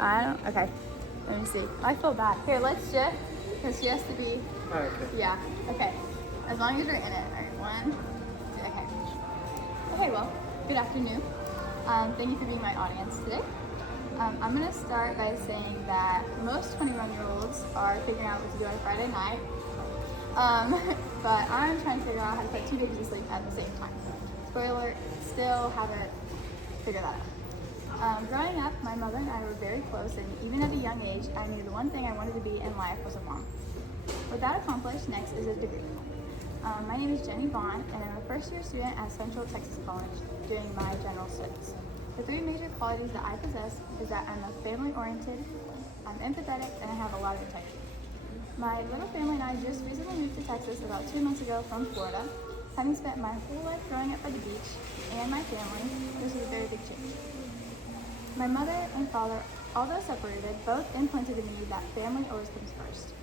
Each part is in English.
I don't, okay. Let me see. I feel bad. Here, let's just, because she has to be, Oh, okay. yeah, okay. As long as you're in it. All right, one, two, okay. Okay, well, good afternoon. Thank you for being my audience today. I'm going to start by saying that most 21-year-olds are figuring out what to do on a Friday night. But I'm trying to figure out how to put two babies to sleep at the same time. Spoiler, still haven't figured that out. Growing up, my mother and I were very close, and even at a young age, I knew the one thing I wanted to be in life was a mom. What that accomplished next is a degree. My name is Jenny Vaughan, and I'm a first-year student at Central Texas College doing my general studies. The three major qualities that I possess is that I'm a family-oriented, I'm empathetic, and I have a lot of integrity. My little family and I just recently moved to Texas about 2 months ago from Florida. Having spent my whole life growing up by the beach and my family, this was a very big change. My mother and father, although separated, both implanted in me that family always comes first.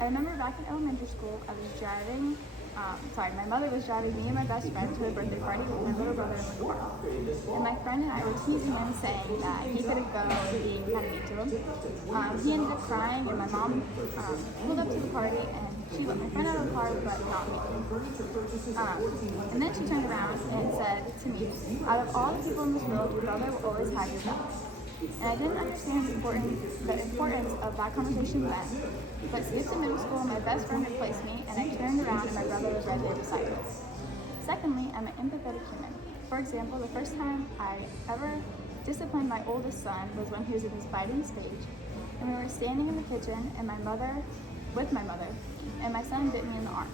I remember back in elementary school, my mother was driving me and my best friend to a birthday party with my little brother in the car. And my friend and I were teasing him, saying that he couldn't go and being kind of mean to him. He ended up crying, and my mom pulled up to the party, and she let my friend out of the car, but not me. And then she turned around and said to me, out of all the people in this world, your brother will always have your back. And I didn't understand the importance of that conversation then. But skipped to middle school, my best friend replaced me, and I turned around and my brother was right there beside me. Secondly, I'm an empathetic human. For example, the first time I ever disciplined my oldest son was when he was in his biting stage, and we were standing in the kitchen, and my mother, and my son bit me in the arm.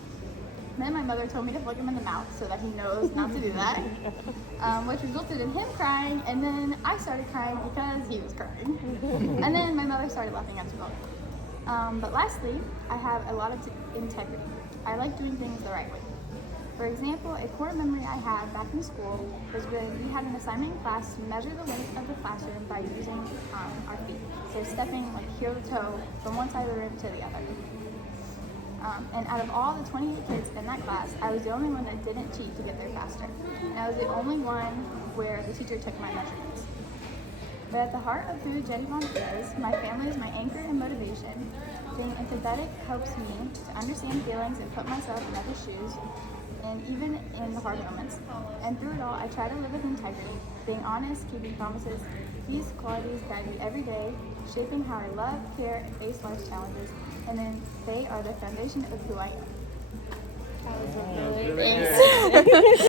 Then my mother told me to flick him in the mouth so that he knows not to do that, which resulted in him crying, and then I started crying because he was crying. And then my mother started laughing at us both. But lastly, I have a lot of integrity. I like doing things the right way. For example, a core memory I had back in school was when we had an assignment in class to measure the length of the classroom by using our feet. So stepping like heel to toe from one side of the room to the other. And out of all the 28 kids in that class, I was the only one that didn't cheat to get there faster. And I was the only one where the teacher took my measurements. But at the heart of who Jenny Vaughan is, my family is my anchor and motivation. Being empathetic helps me to understand feelings and put myself in others' shoes, and even in the hard moments. And through it all, I try to live with integrity, being honest, keeping promises. These qualities guide me every day, shaping how I love, care, and face life's challenges, and then they are the foundation of who I am. That was really thanks.